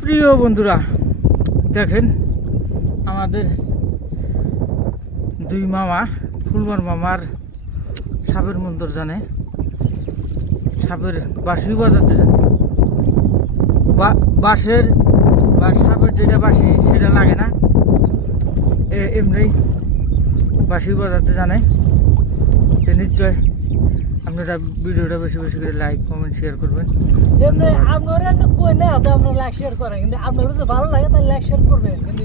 প্রিয় বন্ধুরা, দেখেন আমাদের দুই মামা, ফুলমার মামার সাপের মন্দর জানে, সাপের বাঁশি বাজাতে জানে। বাঁশের বা সাপের যেটা বাঁশি সেটা লাগে না, এমনি বাঁশি বাজাতে জানে। তো নিশ্চয় আপনারা ভিডিওটা বেশি বেশি করে লাইক কমেন্ট শেয়ার করবেন। আপনারা কই না আপনারা লাইক শেয়ার করেন, কিন্তু আপনাদের যদি ভালো লাগে তাহলে লাইক শেয়ার করবেন। কিন্তু